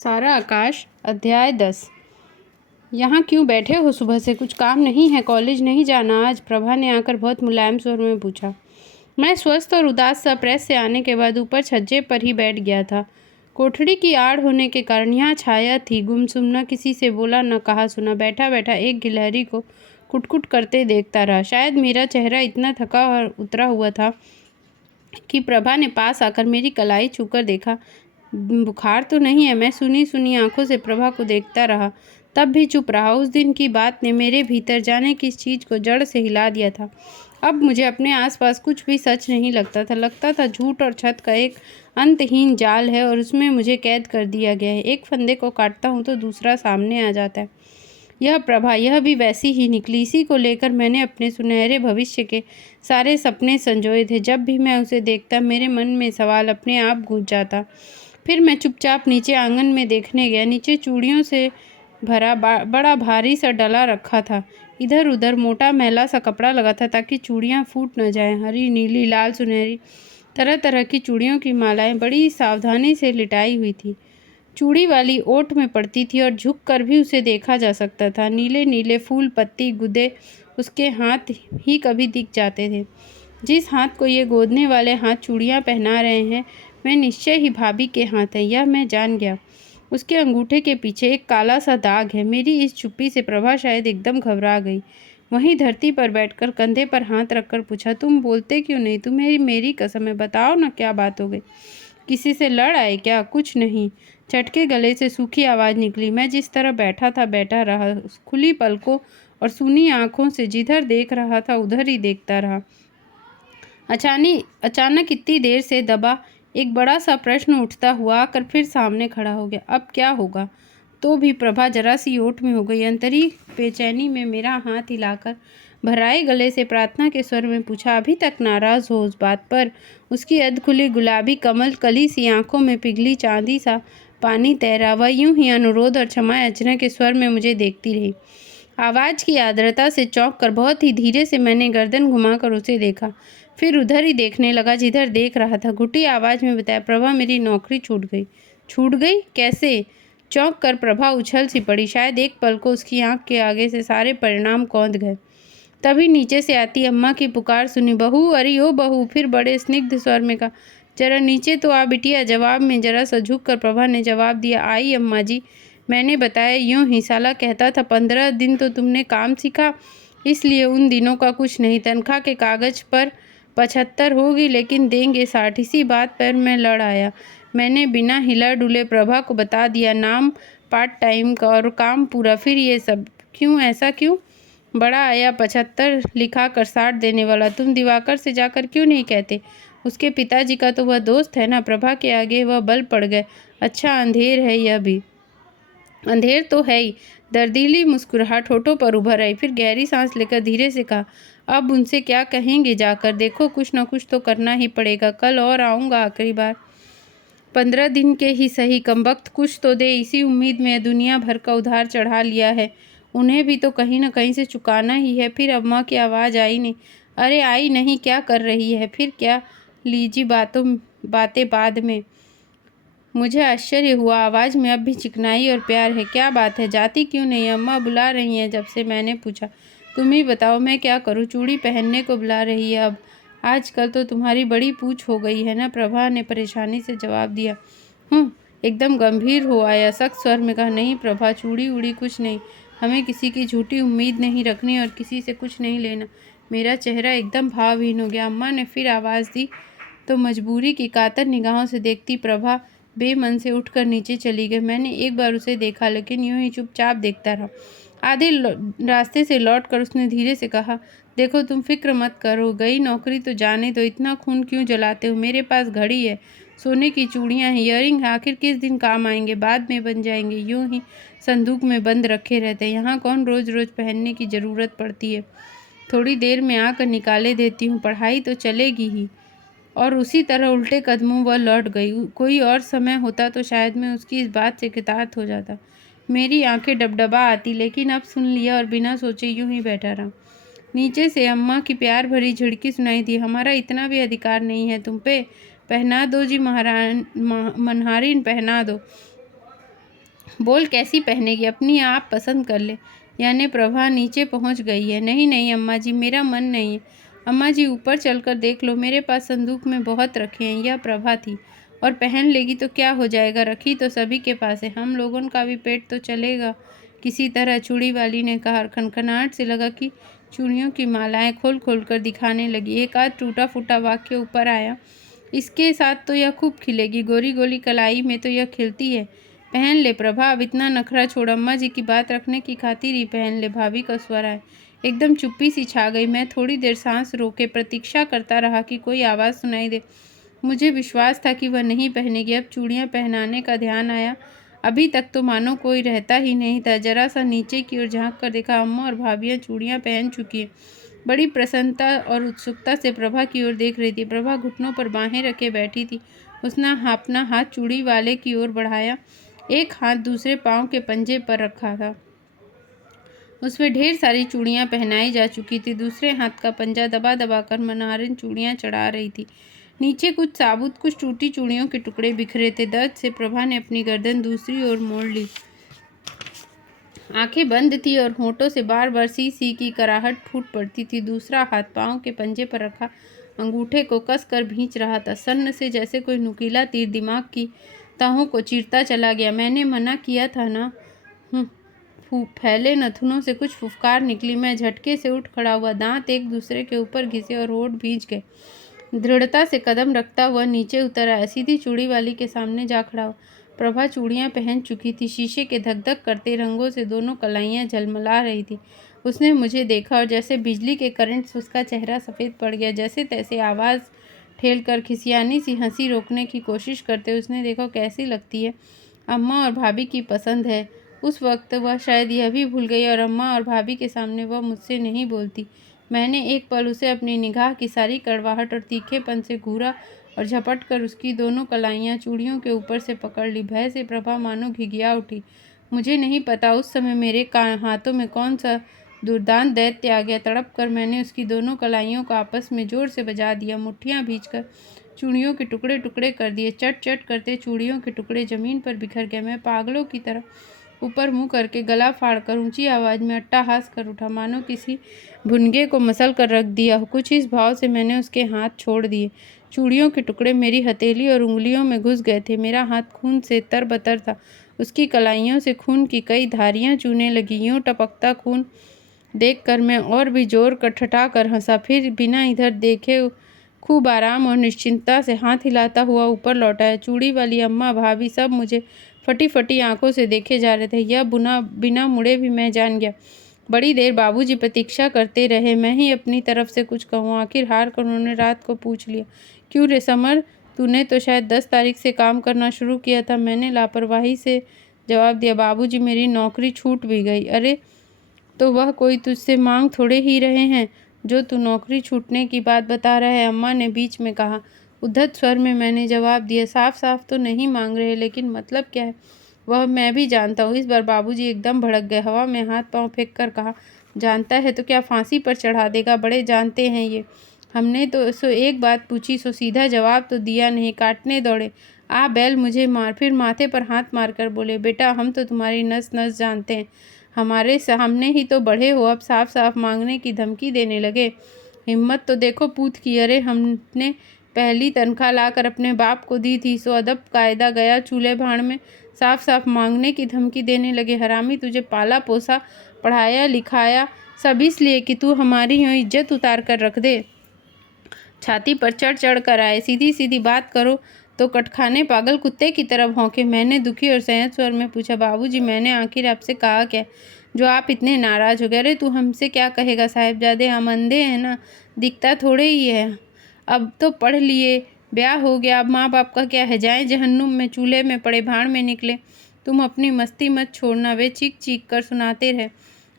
सारा आकाश अध्याय 10। यहाँ क्यों बैठे हो? सुबह से कुछ काम नहीं है? कॉलेज नहीं जाना आज? प्रभा ने आकर बहुत मुलायम स्वर में पूछा। मैं स्वस्थ और उदास सा प्रेस से आने के बाद ऊपर छज्जे पर ही बैठ गया था। कोठड़ी की आड़ होने के कारण यहाँ छाया थी। गुमसुम, न किसी से बोला न कहा सुना। बैठा बैठा एक गिलहरी को कुटकुट करते देखता रहा। शायद मेरा चेहरा इतना थका और उतरा हुआ था कि प्रभा ने पास आकर मेरी कलाई छूकर देखा। बुखार तो नहीं है? मैं सुनी सुनी आंखों से प्रभा को देखता रहा, तब भी चुप रहा। उस दिन की बात ने मेरे भीतर जाने किस चीज़ को जड़ से हिला दिया था। अब मुझे अपने आसपास कुछ भी सच नहीं लगता था झूठ और छत का एक अंतहीन जाल है और उसमें मुझे कैद कर दिया गया है। एक फंदे को काटता हूँ तो दूसरा सामने आ जाता है। यह प्रभा, यह भी वैसी ही निकली। इसी को लेकर मैंने अपने सुनहरे भविष्य के सारे सपने संजोए थे। जब भी मैं उसे देखता मेरे मन में सवाल अपने आप गूंज जाता। फिर मैं चुपचाप नीचे आंगन में देखने गया। नीचे चूड़ियों से भरा बड़ा भारी सा डला रखा था। इधर उधर मोटा मैला सा कपड़ा लगा था ताकि चूड़ियाँ फूट न जाएं। हरी, नीली, लाल, सुनहरी तरह तरह की चूड़ियों की मालाएं बड़ी सावधानी से लिटाई हुई थी। चूड़ी वाली ओट में पड़ती थी और झुक कर भी उसे देखा जा सकता था। नीले नीले फूल पत्ती गुदे उसके हाथ ही कभी दिख जाते थे। जिस हाथ को ये गोदने वाले हाथ चूड़ियाँ पहना रहे हैं, वह निश्चय ही भाभी के हाथ है, यह मैं जान गया। उसके अंगूठे के पीछे एक काला सा दाग है। मेरी इस चुप्पी से प्रभा शायद एकदम घबरा गई। वहीं धरती पर बैठकर कंधे पर हाथ रखकर पूछा, तुम बोलते क्यों नहीं? तुम्हें मेरी कसम है, बताओ ना क्या बात हो गई? किसी से लड़ आए क्या? कुछ नहीं। चटके गले से सूखी आवाज़ निकली। मैं जिस तरह बैठा था बैठा रहा, खुली पलकों और सूनी आंखों से जिधर देख रहा था उधर ही देखता रहा। अचानक इतनी देर से दबा एक बड़ा सा प्रश्न उठता हुआ आकर फिर सामने खड़ा हो गया। अब क्या होगा? तो भी प्रभा जरा सी ओट में हो गई। अंतरी बेचैनी में मेरा हाथ हिलाकर भराए गले से प्रार्थना के स्वर में पूछा, अभी तक नाराज हो उस बात पर? उसकी अधखुली गुलाबी कमल कली सी आंखों में पिघली चांदी सा पानी तैरा। वह यूं ही अनुरोध और क्षमा याचना के स्वर में मुझे देखती रही। आवाज़ की आर्द्रता से चौंक कर बहुत ही धीरे से मैंने गर्दन घुमाकर उसे देखा। फिर उधर ही देखने लगा जिधर देख रहा था। घुटी आवाज़ में बताया, प्रभा मेरी नौकरी छूट गई। छूट गई? कैसे? चौंक कर प्रभा उछल सी पड़ी। शायद एक पल को उसकी आंख के आगे से सारे परिणाम कौंध गए। तभी नीचे से आती अम्मा की पुकार सुनी, बहू, अरे ओ बहू। फिर बड़े स्निग्ध स्वर में कहा, जरा नीचे तो आ बिटिया। जवाब में जरा सा झुक कर प्रभा ने जवाब दिया, आई अम्मा जी। मैंने बताया यूं ही। साला कहता था 15 दिन तो तुमने काम सीखा, इसलिए उन दिनों का कुछ नहीं। तनख्वाह के कागज पर 75 होगी, लेकिन देंगे 60। इसी बात पर मैं लड़ आया। मैंने बिना हिला डुले प्रभा को बता दिया, नाम पार्ट टाइम का और काम पूरा। फिर ये सब क्यों? ऐसा क्यों? बड़ा आया 75 लिखा कर 60 देने वाला। तुम दिवाकर से जाकर क्यों नहीं कहते? उसके पिताजी का तो वह दोस्त है ना। प्रभा के आगे वह बल पड़ गए। अच्छा, अंधेर है यह भी? अंधेर तो है ही। दर्दीली मुस्कुराहट होठों पर उभर आई। फिर गहरी सांस लेकर धीरे से कहा, अब उनसे क्या कहेंगे जाकर? देखो, कुछ न कुछ तो करना ही पड़ेगा। कल और आऊँगा आखिरी बार। 15 दिन के ही सही, कमबख्त कुछ तो दे। इसी उम्मीद में दुनिया भर का उधार चढ़ा लिया है, उन्हें भी तो कहीं न कहीं से चुकाना ही है। फिर अम्मा की आवाज़ आई नहीं। अरे आई नहीं, क्या कर रही है? फिर क्या? लीजिए बातें बाद में। मुझे आश्चर्य हुआ। आवाज़ में अब भी चिकनाई और प्यार है। क्या बात है? जाती क्यों नहीं? अम्मा बुला रही हैं जब से। मैंने पूछा, तुम ही बताओ मैं क्या करूं? चूड़ी पहनने को बुला रही है। अब आजकल तो तुम्हारी बड़ी पूछ हो गई है ना, प्रभा ने परेशानी से जवाब दिया। एकदम गंभीर हो आया। सख्त स्वर में कहा, नहीं प्रभा, चूड़ी उड़ी कुछ नहीं। हमें किसी की झूठी उम्मीद नहीं रखनी और किसी से कुछ नहीं लेना। मेरा चेहरा एकदम भावहीन हो गया। अम्मा ने फिर आवाज़ दी तो मजबूरी की कातर निगाहों से देखती प्रभा बेमन से उठकर नीचे चली गई। मैंने एक बार उसे देखा, लेकिन यूं ही चुपचाप देखता रहा। आधे रास्ते से लौटकर उसने धीरे से कहा, देखो तुम फिक्र मत करो, गई नौकरी तो जाने दो। इतना खून क्यों जलाते हो? मेरे पास घड़ी है, सोने की चूड़ियाँ हैं, ईयरिंग है। आखिर किस दिन काम आएंगे? बाद में बन जाएंगे। यूं ही संदूक में बंद रखे रहते हैं। यहाँ कौन रोज़ रोज़ पहनने की ज़रूरत पड़ती है? थोड़ी देर में आकर निकाले देती हूँ। पढ़ाई तो चलेगी ही। और उसी तरह उल्टे कदमों वह लौट गई। कोई और समय होता तो शायद मैं उसकी इस बात से कृतार्थ हो जाता। मेरी आंखें डबडबा आती, लेकिन अब सुन लिया और बिना सोचे यूं ही बैठा रहा। नीचे से अम्मा की प्यार भरी झिड़की सुनाई दी, हमारा इतना भी अधिकार नहीं है तुम पे? पहना दो जी महारान मनहारिन, पहना दो। बोल कैसी पहनेगी, अपनी आप पसंद कर ले। यानी प्रभा नीचे पहुंच गई है। नहीं नहीं अम्मा जी, मेरा मन नहीं है। अम्मा जी ऊपर चलकर देख लो, मेरे पास संदूक में बहुत रखे हैं। यह प्रभा थी, और पहन लेगी तो क्या हो जाएगा, रखी तो सभी के पास है, हम लोगों का भी पेट तो चलेगा किसी तरह, चूड़ी वाली ने कहा। खनखनाहट से लगा कि चूड़ियों की मालाएं खोल खोल कर दिखाने लगी। एक आध टूटा फूटा वाक्य ऊपर आया, इसके साथ तो यह खूब खिलेगी, गोरी गोरी कलाई में तो यह खिलती है। पहन ले प्रभा, अब इतना नखरा छोड़, अम्मा जी की बात रखने की खातिर ही पहन ले। भाभी का स्वर आया। एकदम चुप्पी सी छा गई। मैं थोड़ी देर सांस रोके प्रतीक्षा करता रहा कि कोई आवाज़ सुनाई दे। मुझे विश्वास था कि वह नहीं पहनेगी। अब चूड़ियाँ पहनाने का ध्यान आया। अभी तक तो मानो कोई रहता ही नहीं था। जरा सा नीचे की ओर झाँक कर देखा, अम्मा और भाभियाँ चूड़ियाँ पहन चुकी हैं। बड़ी प्रसन्नता और उत्सुकता से प्रभा की ओर देख रही थी। प्रभा घुटनों पर बाहें रखे बैठी थी। उसने अपना हाथ चूड़ी वाले की ओर बढ़ाया, एक हाथ दूसरे पाँव के पंजे पर रखा था। उसमें ढेर सारी चूड़ियाँ पहनाई जा चुकी थी। दूसरे हाथ का पंजा दबा दबा कर मनहारिन चूड़ियाँ चढ़ा रही थी। नीचे कुछ साबुत, कुछ टूटी चूड़ियों के टुकड़े बिखरे थे। दर्द से प्रभा ने अपनी गर्दन दूसरी ओर मोड़ ली। आंखें बंद थी और होठों से बार बार सी सी की कराहट फूट पड़ती थी। दूसरा हाथ पाँव के पंजे पर रखा अंगूठे को कस कर भींच रहा था, सन्न से, जैसे कोई नुकीला तीर दिमाग की तहों को चीरता चला गया। मैंने मना किया था ना। फैले नथुनों से कुछ फुफकार निकली। मैं झटके से उठ खड़ा हुआ, दांत एक दूसरे के ऊपर घिसे और होठ भींच गए। दृढ़ता से कदम रखता हुआ नीचे उतर आया, सीधी चूड़ी वाली के सामने जा खड़ा हुआ। प्रभा चूड़ियाँ पहन चुकी थी। शीशे के धक धक करते रंगों से दोनों कलाइयाँ झलमला रही थी। उसने मुझे देखा और जैसे बिजली के करंट से उसका चेहरा सफ़ेद पड़ गया। जैसे तैसे आवाज़ ठेल कर खिसियानी सी हंसी रोकने की कोशिश करते उसने देखा कैसी लगती है, अम्मा और भाभी की पसंद है। उस वक्त वह शायद यह भी भूल गई और अम्मा और भाभी के सामने वह मुझसे नहीं बोलती। मैंने एक पल उसे अपनी निगाह की सारी कड़वाहट और तीखेपन से घूरा और झपट कर उसकी दोनों कलाइयाँ चूड़ियों के ऊपर से पकड़ ली। भय से प्रभा मानो घिघिया उठी। मुझे नहीं पता उस समय मेरे हाथों में कौन सा दुर्दांत दैत्य आ गया। तड़प कर मैंने उसकी दोनों कलाइयों को आपस में जोर से बजा दिया। मुट्ठियाँ भींचकर चूड़ियों के टुकड़े टुकड़े कर दिए। चट चट करते चूड़ियों के टुकड़े जमीन पर बिखर गए। मैं पागलों की तरह ऊपर मुँह करके गला फाड़कर ऊंची आवाज़ में अट्टहास कर उठा, मानो किसी भुनगे को मसल कर रख दिया हो। कुछ इस भाव से मैंने उसके हाथ छोड़ दिए। चूड़ियों के टुकड़े मेरी हथेली और उंगलियों में घुस गए थे। मेरा हाथ खून से तरबतर था। उसकी कलाइयों से खून की कई धारियाँ चूने लगी। यूँ टपकता खून देखकर मैं और भी जोर कर ठठा कर हंसा। फिर बिना इधर देखे खूब आराम और निश्चिंतता से हाथ हिलाता हुआ ऊपर लौटाया। चूड़ी वाली अम्मा, भाभी सब मुझे फटी फटी आंखों से देखे जा रहे थे। यह बिना मुड़े भी मैं जान गया। बड़ी देर बाबूजी प्रतीक्षा करते रहे, मैं ही अपनी तरफ से कुछ कहूँ। आखिर हार कर उन्होंने रात को पूछ लिया, क्यों रे समर, तूने तो शायद 10 तारीख से काम करना शुरू किया था। मैंने लापरवाही से जवाब दिया, बाबूजी मेरी नौकरी छूट भी गई। अरे तो वह कोई तुझसे मांग थोड़े ही रहे हैं जो तू नौकरी छूटने की बात बता रहा है, अम्मा ने बीच में कहा। उद्धत स्वर में मैंने जवाब दिया, साफ साफ तो नहीं मांग रहे, लेकिन मतलब क्या है वह मैं भी जानता हूँ। इस बार बाबूजी एकदम भड़क गए। हवा में हाथ पांव फेंक कर कहा, जानता है तो क्या फांसी पर चढ़ा देगा, बड़े जानते हैं ये। हमने तो सो एक बात पूछी, सो सीधा जवाब तो दिया नहीं, काटने दौड़े। आ बैल मुझे मार। फिर माथे पर हाथ मारकर बोले, बेटा हम तो तुम्हारी नस नस जानते हैं, हमारे सामने ही तो बढ़े हो, अब साफ साफ मांगने की धमकी देने लगे। हिम्मत तो देखो पूत की। अरे हमने पहली तनख्वाह लाकर अपने बाप को दी थी, सो अदब कायदा गया चूल्हे भाड़ में। साफ साफ मांगने की धमकी देने लगे। हरामी, तुझे पाला पोसा पढ़ाया लिखाया सब इसलिए कि तू हमारी यूँ इज्जत उतार कर रख दे, छाती पर चढ़ चढ़ कर आए। सीधी सीधी बात करो तो कटखाने पागल कुत्ते की तरह भौंके। मैंने दुखी और संयत स्वर में पूछा, बाबूजी मैंने आखिर आपसे कहा क्या जो आप इतने नाराज हो गए। अरे तू हमसे क्या कहेगा साहिबजादे, हम अंधे हैं ना, दिखता थोड़े ही है। अब तो पढ़ लिए, ब्याह हो गया, अब माँ बाप का क्या है, जाए जहन्नुम में, चूल्हे में पड़े भाड़ में निकले। तुम अपनी मस्ती मत छोड़ना। वे चीख चीख कर सुनाते रहे।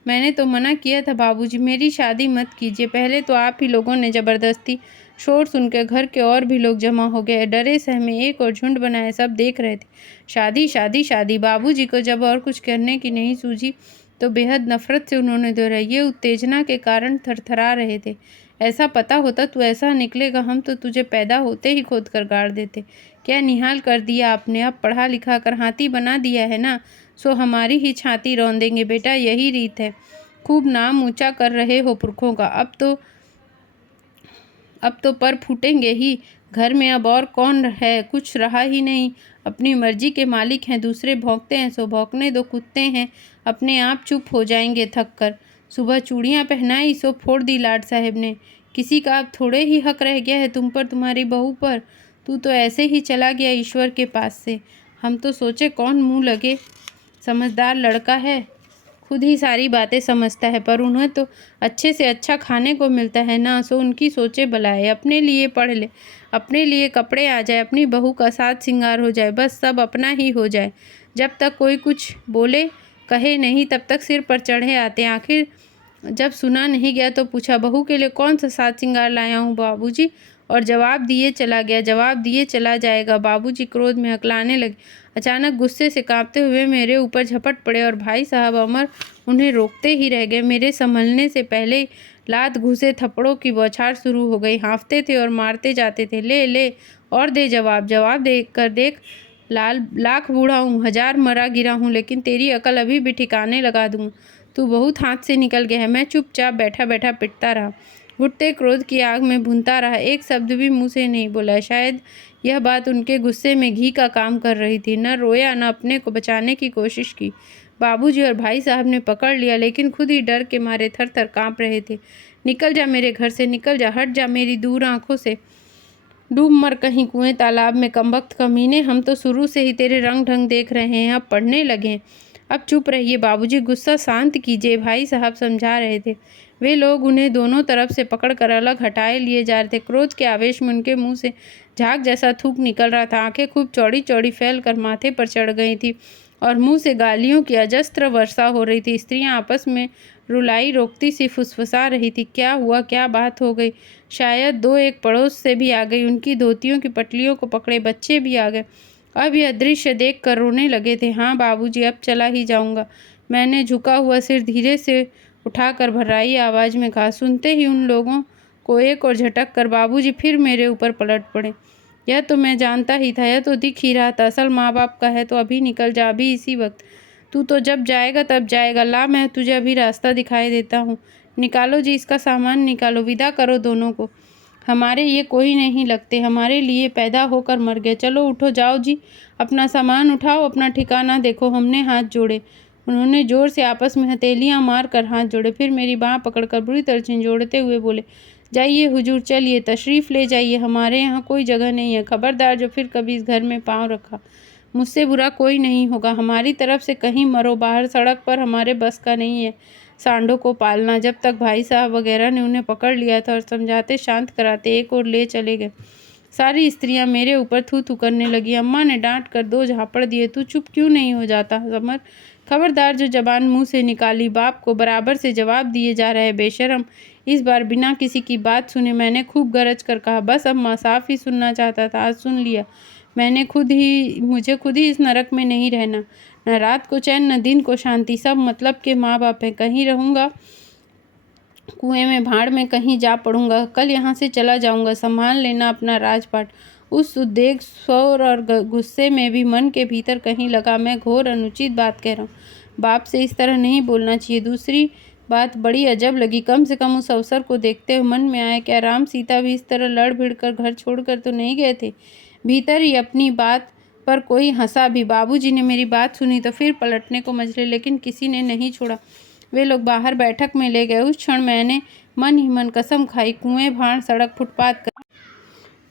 मैंने तो मना किया था बाबूजी, मेरी शादी मत कीजिए। पहले तो आप ही लोगों ने ज़बरदस्ती। शोर सुनकर घर के और भी लोग जमा हो गए। डरे सहमे एक और झुंड बनाए सब देख रहे थे। शादी शादी शादी। बाबूजी को जब और कुछ करने की नहीं सूझी तो बेहद नफरत से उन्होंने दोहराई। ये उत्तेजना के कारण थरथरा रहे थे। ऐसा पता होता तू ऐसा निकलेगा, हम तो तुझे पैदा होते ही खोद कर गाड़ देते। क्या निहाल कर दिया आपने, अब पढ़ा लिखा कर हाथी बना दिया है ना। सो हमारी ही छाती रौंदेंगे। बेटा यही रीत है, खूब नाम ऊंचा कर रहे हो पुरखों का, अब तो पर फूटेंगे ही। घर में अब और कौन है, कुछ रहा ही नहीं। अपनी मर्जी के मालिक हैं, दूसरे भौंकते हैं सो भौंकने दो, कुत्ते हैं अपने आप चुप हो जाएंगे थक कर। सुबह चूड़ियाँ पहनाई सो फोड़ दी लाड साहब ने। किसी का अब थोड़े ही हक रह गया है तुम पर, तुम्हारी बहू पर। तू तो ऐसे ही चला गया ईश्वर के पास से। हम तो सोचे कौन मुँह लगे, समझदार लड़का है, खुद ही सारी बातें समझता है, पर उन्हें तो अच्छे से अच्छा खाने को मिलता है ना, सो उनकी सोचे भलाए। अपने लिए पढ़ ले, अपने लिए कपड़े आ जाए, अपनी बहू का साथ सिंगार हो जाए, बस सब अपना ही हो जाए। जब तक कोई कुछ बोले कहे नहीं तब तक सिर पर चढ़े आते। आखिर जब सुना नहीं गया तो पूछा, बहू के लिए कौन सा साथ सिंगार लाया हूँ बाबूजी, और जवाब दिए चला गया, जवाब दिए चला जाएगा। बाबूजी क्रोध में हकलाने लगे। अचानक गुस्से से कांपते हुए मेरे ऊपर झपट पड़े और भाई साहब अमर उन्हें रोकते ही रह गए। मेरे संभलने से पहले लात घूसे थप्पड़ों की बौछार शुरू हो गई। हाँफते थे और मारते जाते थे। ले ले और दे जवाब, जवाब दे कर देख, लाख बूढ़ा हूँ, 1000 मरा गिरा हूँ, लेकिन तेरी अकल अभी भी ठिकाने लगा दूँ। तू बहुत हाथ से निकल गया है। मैं चुपचाप बैठा बैठा पिटता रहा, घुटते क्रोध की आग में भुनता रहा। एक शब्द भी मुँह से नहीं बोला। शायद यह बात उनके गुस्से में घी का काम कर रही थी। न रोया, न अपने को बचाने की कोशिश की। बाबूजी और भाई साहब ने पकड़ लिया, लेकिन खुद ही डर के मारे थर थर काँप रहे थे। निकल जा मेरे घर से, निकल जा, हट जा मेरी दूर आंखों से, डूब मर कहीं कुएं तालाब में। कमबख्त कमीने, हम तो शुरू से ही तेरे रंग ढंग देख रहे हैं, अब पढ़ने लगे हैं। अब चुप रहिए बाबूजी, गुस्सा शांत कीजिए, भाई साहब समझा रहे थे। वे लोग उन्हें दोनों तरफ से पकड़कर अलग हटाए लिए जा रहे थे। क्रोध के आवेश में उनके मुंह से झाग जैसा थूक निकल रहा था। आंखें खूब चौड़ी चौड़ी फैल कर माथे पर चढ़ गई थी और मुंह से गालियों की अजस्त्र वर्षा हो रही थी। स्त्रियां आपस में रुलाई रोकती सी फुसफुसा रही थी। क्या हुआ, क्या बात हो गई? शायद दो एक पड़ोस से भी आ गई। उनकी धोतियों की पटलियों को पकड़े बच्चे भी आ गए। अब यह दृश्य देख कर रोने लगे थे। हाँ बाबूजी, अब चला ही जाऊंगा, मैंने झुका हुआ सिर धीरे से उठाकर भर्राई आवाज़ में कहा। सुनते ही उन लोगों को एक और झटक कर बाबूजी फिर मेरे ऊपर पलट पड़े। यह तो मैं जानता ही था, यह तो दिख ही रहा था। असल माँ बाप का है तो अभी निकल जा, अभी इसी वक्त। तू तो जब जाएगा तब जाएगा। ला, मैं तुझे अभी रास्ता दिखाई देता हूँ। निकालो जी, इसका सामान निकालो, विदा करो दोनों को। हमारे ये कोई नहीं लगते, हमारे लिए पैदा होकर मर गए। चलो उठो, जाओ जी, अपना सामान उठाओ, अपना ठिकाना देखो। हमने हाथ जोड़े। उन्होंने जोर से आपस में हथेलियां मार कर हाथ जोड़े, फिर मेरी बाँह पकड़कर बुरी तरह झंझोड़ते हुए बोले, जाइए हुजूर, चलिए, तशरीफ़ ले जाइए, हमारे यहाँ कोई जगह नहीं है। खबरदार जो फिर कभी इस घर में पाँव रखा, मुझसे बुरा कोई नहीं होगा। हमारी तरफ से कहीं मरो, बाहर सड़क पर हमारे बस का नहीं है सांडों को पालना। जब तक भाई साहब वगैरह ने उन्हें पकड़ लिया था और समझाते शांत कराते एक और ले चले गए। सारी स्त्रियां मेरे ऊपर थू थू करने लगी। अम्मा ने डांट कर 2 झापड़ दिए। तू चुप क्यों नहीं हो जाता समर? खबरदार जो जबान मुंह से निकाली, बाप को बराबर से जवाब दिए जा रहे बेशरम। इस बार बिना किसी की बात सुने मैंने खूब गरज कर कहा, बस अम्मा, साफ ही सुनना चाहता था, आज सुन लिया। मुझे खुद ही इस नरक में नहीं रहना, न रात को चैन न दिन को शांति। सब मतलब के माँ बाप हैं। कहीं रहूँगा कुएं में, भाड़ में कहीं जा पड़ूंगा। कल यहाँ से चला जाऊंगा। संभाल लेना अपना राजपाट। उस उद्वेग, शोर और गुस्से में भी मन के भीतर कहीं लगा, मैं घोर अनुचित बात कह रहा हूँ। बाप से इस तरह नहीं बोलना चाहिए। दूसरी बात बड़ी अजब लगी। कम से कम उस अवसर को देखते हुए मन में आया, क्या राम सीता भी इस तरह लड़ भिड़ कर घर छोड़कर तो नहीं गए थे? भीतर ही अपनी बात पर कोई हंसा भी। बाबूजी ने मेरी बात सुनी तो फिर पलटने को मचले, लेकिन किसी ने नहीं छोड़ा। वे लोग बाहर बैठक में ले गए। उस क्षण मैंने मन ही मन कसम खाई, कुएं, भाड़, सड़क, फुटपाथ,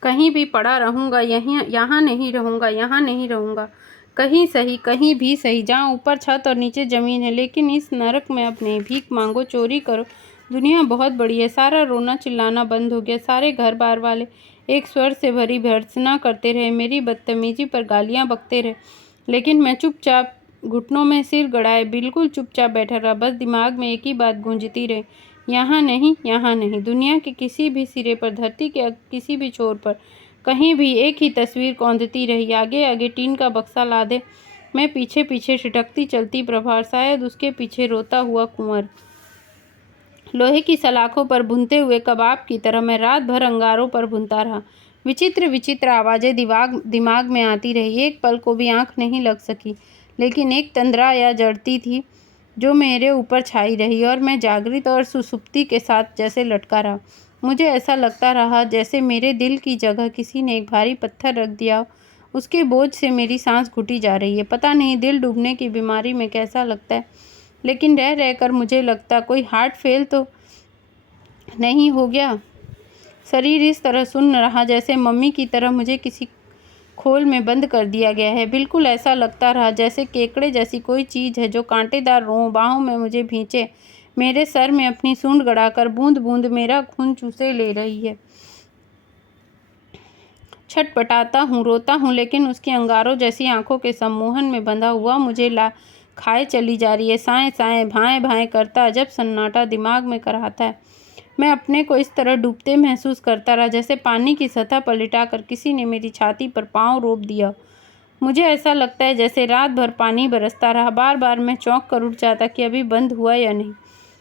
कहीं भी पड़ा रहूँगा, यहाँ नहीं रहूँगा, यहाँ नहीं रहूँगा। कहीं सही, कहीं भी सही, जहाँ ऊपर छत और नीचे ज़मीन है, लेकिन इस नरक में अब नहीं। भीख मांगो, चोरी करो, दुनिया बहुत बड़ी है। सारा रोना चिल्लाना बंद हो गया। सारे घर बार वाले एक स्वर से भरी भर्त्सना करते रहे, मेरी बदतमीजी पर गालियाँ बकते रहे, लेकिन मैं चुपचाप घुटनों में सिर गड़ाए बिल्कुल चुपचाप बैठा रहा। बस दिमाग में एक ही बात गूंजती रही, यहाँ नहीं, यहाँ नहीं। दुनिया के किसी भी सिरे पर, धरती के किसी भी छोर पर, कहीं भी एक ही तस्वीर कौंधती रही, आगे आगे टीन का बक्सा लादे मैं पीछे पीछे छिटकती चलती प्रभा, शायद उसके पीछे रोता हुआ कुंवर। लोहे की सलाखों पर भुनते हुए कबाब की तरह मैं रात भर अंगारों पर भुनता रहा। विचित्र विचित्र आवाज़ें दिमाग में आती रही। एक पल को भी आंख नहीं लग सकी, लेकिन एक तंद्रा या जड़ती थी जो मेरे ऊपर छाई रही और मैं जागृत और सुसुप्ति के साथ जैसे लटका रहा। मुझे ऐसा लगता रहा जैसे मेरे दिल की जगह किसी ने एक भारी पत्थर रख दिया हो। उसके बोझ से मेरी सांस घुटी जा रही है। पता नहीं दिल डूबने की बीमारी में कैसा लगता है, लेकिन रह रहकर मुझे लगता कोई हार्ट फेल तो नहीं हो गया। शरीर इस तरह सुन्न रहा जैसे मम्मी की तरह मुझे किसी खोल में बंद कर दिया गया है। बिल्कुल ऐसा लगता रहा जैसे केकड़े जैसी कोई चीज़ है जो कांटेदार बाहों में मुझे भींचे मेरे सर में अपनी सूंड गड़ाकर बूंद बूंद मेरा खून चूसे ले रही है। छटपटाता हूँ, रोता हूँ, लेकिन उसकी अंगारों जैसी आंखों के सम्मोहन में बंधा हुआ मुझे ला खाए चली जा रही है। साएं साएं भाएं भाएं करता अजब सन्नाटा दिमाग में कराता है। मैं अपने को इस तरह डूबते महसूस करता रहा जैसे पानी की सतह पर लिटाकर किसी ने मेरी छाती पर पाँव रोप दिया। मुझे ऐसा लगता है जैसे रात भर पानी बरसता रहा। बार बार मैं चौंक कर उठ जाता कि अभी बंद हुआ या नहीं।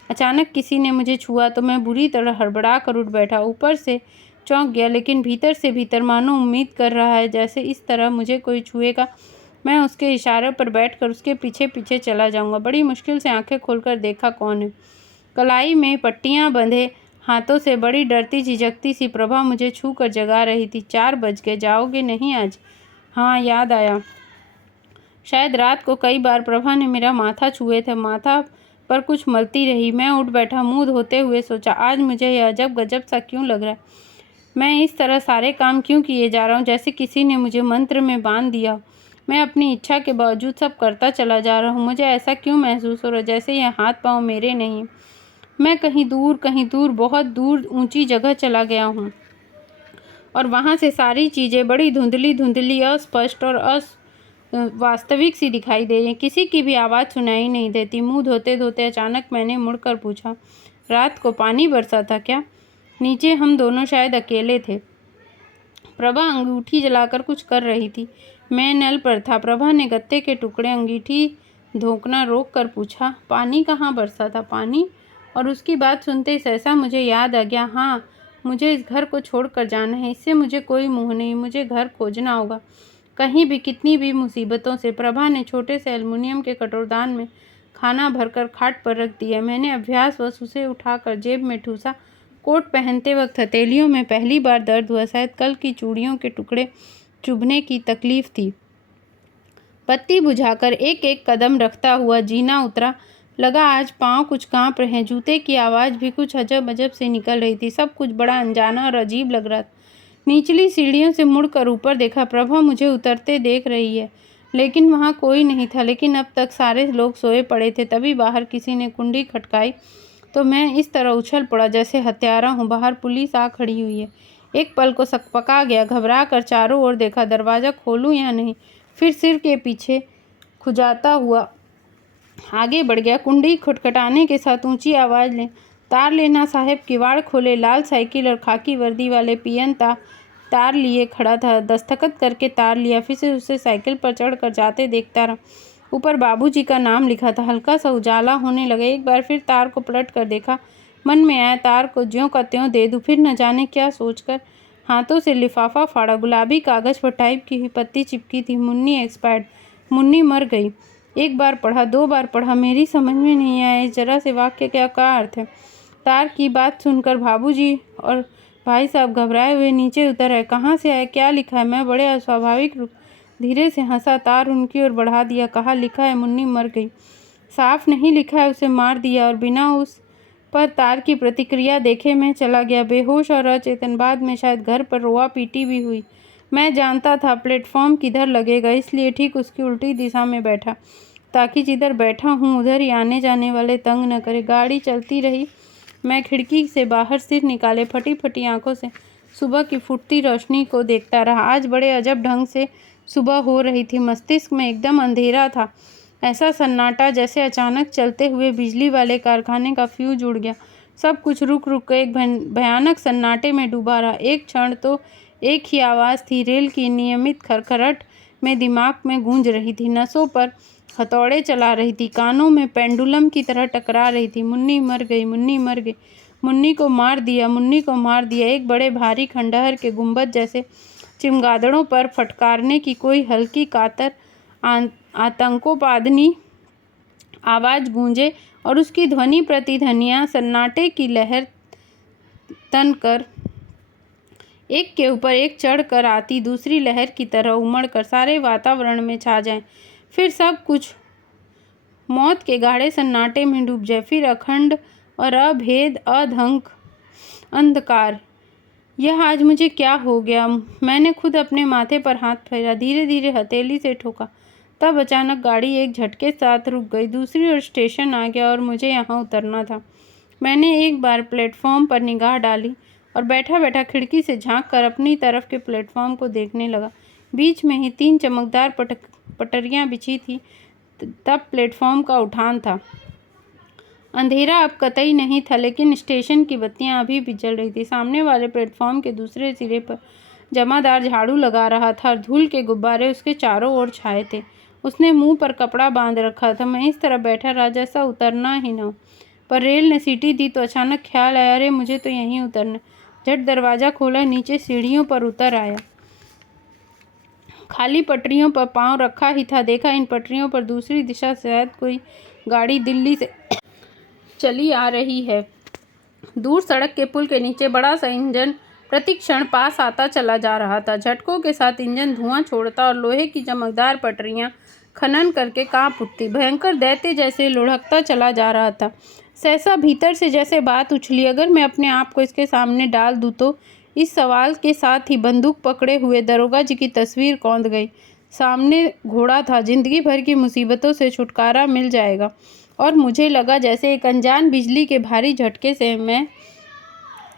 अचानक किसी ने मुझे छुआ तो मैं बुरी तरह हड़बड़ा कर उठ बैठा। ऊपर से चौंक गया, लेकिन भीतर से भीतर मानो उम्मीद कर रहा है जैसे इस तरह मुझे कोई छुएगा मैं उसके इशारे पर बैठकर उसके पीछे पीछे चला जाऊंगा। बड़ी मुश्किल से आंखें खोलकर देखा कौन है। कलाई में पट्टियां बंधे हाथों से बड़ी डरती झिझकती सी प्रभा मुझे छू कर जगा रही थी। 4 बज गए, जाओगे नहीं आज? हाँ, याद आया। शायद रात को कई बार प्रभा ने मेरा माथा छुए थे। माथा पर कुछ मलती रही। मैं उठ बैठा, मुंह धोते हुए सोचा, आज मुझे यह अजब गजब सा क्यों लग रहा है। मैं इस तरह सारे काम क्यों किए जा रहा हूँ, जैसे किसी ने मुझे मंत्र में बांध दिया। मैं अपनी इच्छा के बावजूद सब करता चला जा रहा हूँ। मुझे ऐसा क्यों महसूस हो रहा है जैसे यह हाथ पाँव मेरे नहीं। मैं कहीं दूर, बहुत दूर ऊंची जगह चला गया हूँ और वहाँ से सारी चीज़ें बड़ी धुंधली धुंधली, अस्पष्ट और वास्तविक सी दिखाई दे रही। किसी की भी आवाज़ सुनाई नहीं देती। मुंह धोते धोते अचानक मैंने मुड़कर पूछा, रात को पानी बरसा था क्या? नीचे हम दोनों शायद अकेले थे। प्रभा अंगूठी जलाकर कुछ कर रही थी। मैं नल पर था। प्रभा ने गत्ते के टुकड़े अंगीठी धोकना रोक कर पूछा, पानी कहाँ बरसा था? पानी? और उसकी बात सुनते ही सहसा मुझे याद आ गया। हाँ, मुझे इस घर को छोड़कर जाना है। इससे मुझे कोई मोह नहीं। मुझे घर खोजना होगा, कहीं भी, कितनी भी मुसीबतों से। प्रभा ने छोटे से एल्युमिनियम के कटोरदान में खाना भरकर खाट पर रख दिया। मैंने अभ्यासवश उसे उठाकर जेब में ठूसा। कोट पहनते वक्त हथेलियों में पहली बार दर्द हुआ। शायद कल की चूड़ियों के टुकड़े चुभने की तकलीफ थी। बत्ती बुझाकर एक एक कदम रखता हुआ जीना उतरा। लगा आज पाँव कुछ काँप रहे हैं। जूते की आवाज़ भी कुछ अजब अजब से निकल रही थी। सब कुछ बड़ा अनजाना और अजीब लग रहा था। निचली सीढ़ियों से मुड़कर ऊपर देखा। प्रभा मुझे उतरते देख रही है, लेकिन वहाँ कोई नहीं था। लेकिन अब तक सारे लोग सोए पड़े थे। तभी बाहर किसी ने कुंडी खटकाई तो मैं इस तरह उछल पड़ा जैसे हत्यारा हूँ। बाहर पुलिस आ खड़ी हुई है। एक पल को सकपका गया। घबरा कर चारों ओर देखा, दरवाज़ा खोलूँ या नहीं। फिर सिर के पीछे खुजाता हुआ आगे बढ़ गया। कुंडी खटखटाने के साथ ऊंची आवाज़ ले तार लेना साहब। किवाड़ खोले। लाल साइकिल और खाकी वर्दी वाले पियन तार लिए खड़ा था। दस्तखत करके तार लिया। फिर से उसे साइकिल पर चढ़कर जाते देखता रहा। ऊपर बाबूजी का नाम लिखा था। हल्का सा उजाला होने लगा। एक बार फिर तार को पलट कर देखा। मन में आया तार को ज्यों का त्यों दे दूं। फिर न जाने क्या सोचकर हाथों से लिफाफा फाड़ा। गुलाबी कागज़ पर टाइप की हुई पत्ती चिपकी थी। मुन्नी एक्सपायर्ड। मुन्नी मर गई। एक बार पढ़ा, 2 बार पढ़ा। मेरी समझ में नहीं आया इस जरा से वाक्य का क्या अर्थ है। तार की बात सुनकर बाबूजी और भाई साहब घबराए हुए नीचे उतर आए। कहाँ से आया, क्या लिखा है? मैं बड़े अस्वाभाविक रूप धीरे से हंसा। तार उनकी ओर बढ़ा दिया। कहा, लिखा है मुन्नी मर गई। साफ नहीं लिखा है उसे मार दिया। और बिना उस पर तार की प्रतिक्रिया देखे मैं चला गया। बेहोश और अचेतन। बाद में शायद घर पर रोआ पीटी भी हुई। मैं जानता था प्लेटफॉर्म किधर लगेगा, इसलिए ठीक उसकी उल्टी दिशा में बैठा ताकि जिधर बैठा हूँ उधर ही आने जाने वाले तंग न करे। गाड़ी चलती रही। मैं खिड़की से बाहर सिर निकाले फटी फटी आंखों से सुबह की फुटती रोशनी को देखता रहा। आज बड़े अजब ढंग से सुबह हो रही थी। मस्तिष्क में एकदम अंधेरा था। ऐसा सन्नाटा जैसे अचानक चलते हुए बिजली वाले कारखाने का फ्यूज उड़ गया। सब कुछ रुक रुक कर एक भयानक सन्नाटे में डूबा रहा। एक क्षण तो एक ही आवाज़ थी। रेल की नियमित खरखरट में दिमाग में गूंज रही थी। नसों पर हथौड़े चला रही थी। कानों में पेंडुलम की तरह टकरा रही थी। मुन्नी मर गई, मुन्नी मर गई, मुन्नी को मार दिया, मुन्नी को मार दिया। एक बड़े भारी खंडहर के गुंबद जैसे चिमगादड़ों पर फटकारने की कोई हल्की कातर आतंकोपादनी आवाज़ गूंजे और उसकी ध्वनि प्रतिध्वनियाँ सन्नाटे की लहर तनकर एक के ऊपर एक चढ़कर आती दूसरी लहर की तरह उमड़कर सारे वातावरण में छा जाएं। फिर सब कुछ मौत के गाढ़े सन्नाटे में डूब जाए। फिर अखंड और अभेद अधंक अंधकार। यह आज मुझे क्या हो गया? मैंने खुद अपने माथे पर हाथ फेरा, धीरे धीरे हथेली से ठोका। तब अचानक गाड़ी एक झटके साथ रुक गई। दूसरी ओर स्टेशन आ गया और मुझे यहाँ उतरना था। मैंने एक बार प्लेटफॉर्म पर निगाह डाली और बैठा बैठा खिड़की से झांक कर अपनी तरफ के प्लेटफॉर्म को देखने लगा। बीच में ही 3 चमकदार पटरियाँ बिछी थी। तब प्लेटफॉर्म का उठान था। अंधेरा अब कतई नहीं था, लेकिन स्टेशन की बत्तियां अभी भी जल रही थी। सामने वाले प्लेटफॉर्म के दूसरे सिरे पर जमादार झाड़ू लगा रहा था और धूल के गुब्बारे उसके चारों ओर छाए थे। उसने मुंह पर कपड़ा बांध रखा था। मैं इस तरह बैठा रहा जैसा उतरना ही न हो। पर रेल ने सीटी दी तो अचानक ख्याल आया, अरे मुझे तो यहीं उतरना। झट दरवाज़ा खोला, नीचे सीढ़ियों पर उतर आया। खाली पटरियों पर पांव रखा ही था। देखा इन पटरियों पर दूसरी दिशा से शायद कोई गाड़ी दिल्ली से चली आ रही है। दूर सड़क के पुल के नीचे बड़ा सा इंजन प्रति क्षण पास आता चला जा रहा था। झटकों के साथ इंजन धुआं छोड़ता और लोहे की चमकदार पटरियां खनन करके कांप उठती। भयंकर दैत्य जैसे लुढ़कता चला जा रहा था। सहसा भीतर से जैसे बात उछली, अगर मैं अपने आप को इसके सामने डाल दूं तो? इस सवाल के साथ ही बंदूक पकड़े हुए दरोगा जी की तस्वीर कौंध गई। सामने घोड़ा था, जिंदगी भर की मुसीबतों से छुटकारा मिल जाएगा। और मुझे लगा जैसे एक अनजान बिजली के भारी झटके से मैं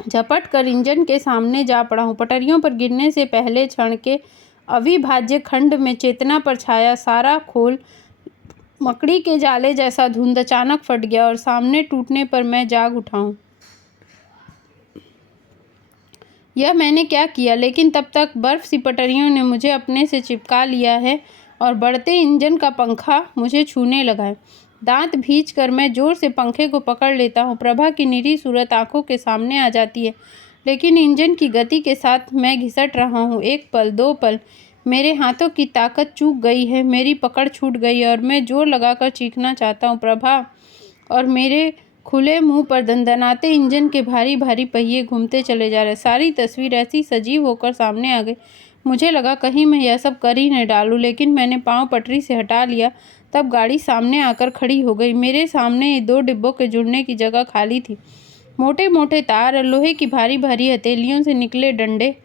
झपट कर इंजन के सामने जा पड़ा हूँ। पटरियों पर गिरने से पहले क्षण के अविभाज्य खंड में चेतना पर छाया सारा खोल मकड़ी के जाले जैसा धुंध अचानक फट गया और सामने टूटने पर मैं जाग उठा हूँ। यह मैंने क्या किया? लेकिन तब तक बर्फ सी पटरियों ने मुझे अपने से चिपका लिया है और बढ़ते इंजन का पंखा मुझे छूने लगा है। दांत भींच कर मैं जोर से पंखे को पकड़ लेता हूँ। प्रभा की निरी सूरत आंखों के सामने आ जाती है, लेकिन इंजन की गति के साथ मैं घिसट रहा हूँ। 1 पल 2 पल मेरे हाथों की ताकत चूक गई है, मेरी पकड़ छूट गई और मैं जोर लगाकर चीखना चाहता हूँ, प्रभा। और मेरे खुले मुंह पर दंदनाते इंजन के भारी भारी पहिए घूमते चले जा रहे। सारी तस्वीर ऐसी सजीव होकर सामने आ गई। मुझे लगा कहीं मैं यह सब कर ही न डालूं, लेकिन मैंने पाँव पटरी से हटा लिया। तब गाड़ी सामने आकर खड़ी हो गई। मेरे सामने 2 डिब्बों के जुड़ने की जगह खाली थी। मोटे मोटे तार और लोहे की भारी भारी हथेलियों से निकले डंडे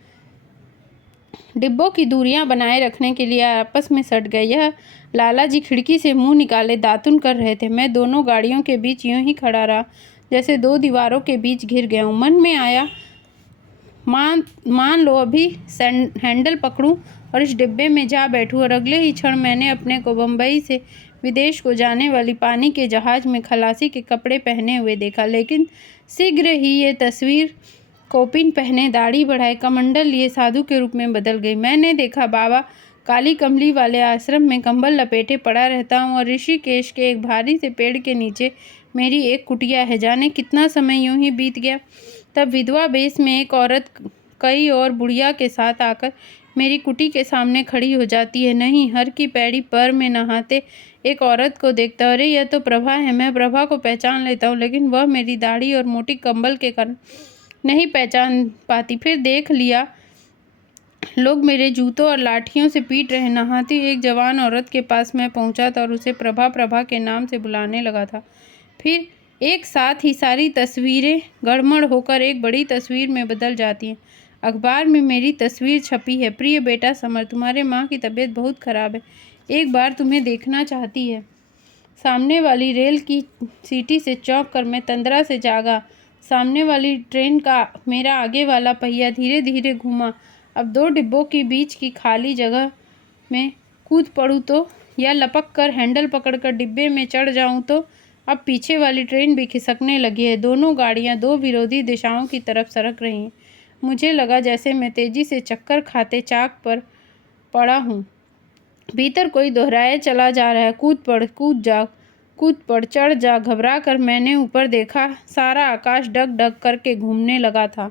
डिब्बों की दूरियां बनाए रखने के लिए आपस में सट गए। यह लाला जी खिड़की से मुंह निकाले दातुन कर रहे थे। मैं दोनों गाड़ियों के बीच यूं ही खड़ा रहा जैसे 2 दीवारों के बीच घिर गया हूँ। मन में आया, मान लो अभी हैंडल पकड़ूं और इस डिब्बे में जा बैठूं, और अगले ही क्षण मैंने अपने को बम्बई से विदेश को जाने वाली पानी के जहाज में खलासी के कपड़े पहने हुए देखा। लेकिन शीघ्र ही ये तस्वीर कोपिन पहने, दाढ़ी बढ़ाए, कमंडल लिए साधु के रूप में बदल गई। मैंने देखा बाबा काली कमली वाले आश्रम में कंबल लपेटे पड़ा रहता हूँ और ऋषिकेश के एक भारी से पेड़ के नीचे मेरी एक कुटिया है। जाने कितना समय यूं ही बीत गया। तब विधवा वेश में एक औरत कई और बुढ़िया के साथ आकर मेरी कुटी के सामने खड़ी हो जाती है। नहीं, हर की पैड़ी पर में नहाते एक औरत को देखता, अरे यह तो प्रभा है। मैं प्रभा को पहचान लेता हूँ, लेकिन वह मेरी दाढ़ी और मोटी कंबल के कारण नहीं पहचान पाती। फिर देख लिया, लोग मेरे जूतों और लाठियों से पीट रहे। नहाती एक जवान औरत के पास मैं पहुंचा था और उसे प्रभा प्रभा के नाम से बुलाने लगा था। फिर एक साथ ही सारी तस्वीरें गड़बड़ होकर एक बड़ी तस्वीर में बदल जाती हैं। अखबार में मेरी तस्वीर छपी है, प्रिय बेटा समर, तुम्हारे माँ की तबीयत बहुत खराब है, एक बार तुम्हें देखना चाहती है। सामने वाली रेल की सीटी से चौंक कर मैं तंद्रा से जागा। सामने वाली ट्रेन का मेरा आगे वाला पहिया धीरे धीरे घूमा। अब 2 डिब्बों के बीच की खाली जगह में कूद पड़ूँ तो, या लपक कर हैंडल पकड़कर डिब्बे में चढ़ जाऊं तो? अब पीछे वाली ट्रेन भी खिसकने लगी है। दोनों गाड़ियां 2 विरोधी दिशाओं की तरफ सरक रही हैं। मुझे लगा जैसे मैं तेजी से चक्कर खाते चाक पर पड़ा हूँ। भीतर कोई दोहराए चला जा रहा है, कूद पड़, कूद जा, कूद पड़, चढ़ जा। घबरा कर मैंने ऊपर देखा, सारा आकाश डग डग करके घूमने लगा था।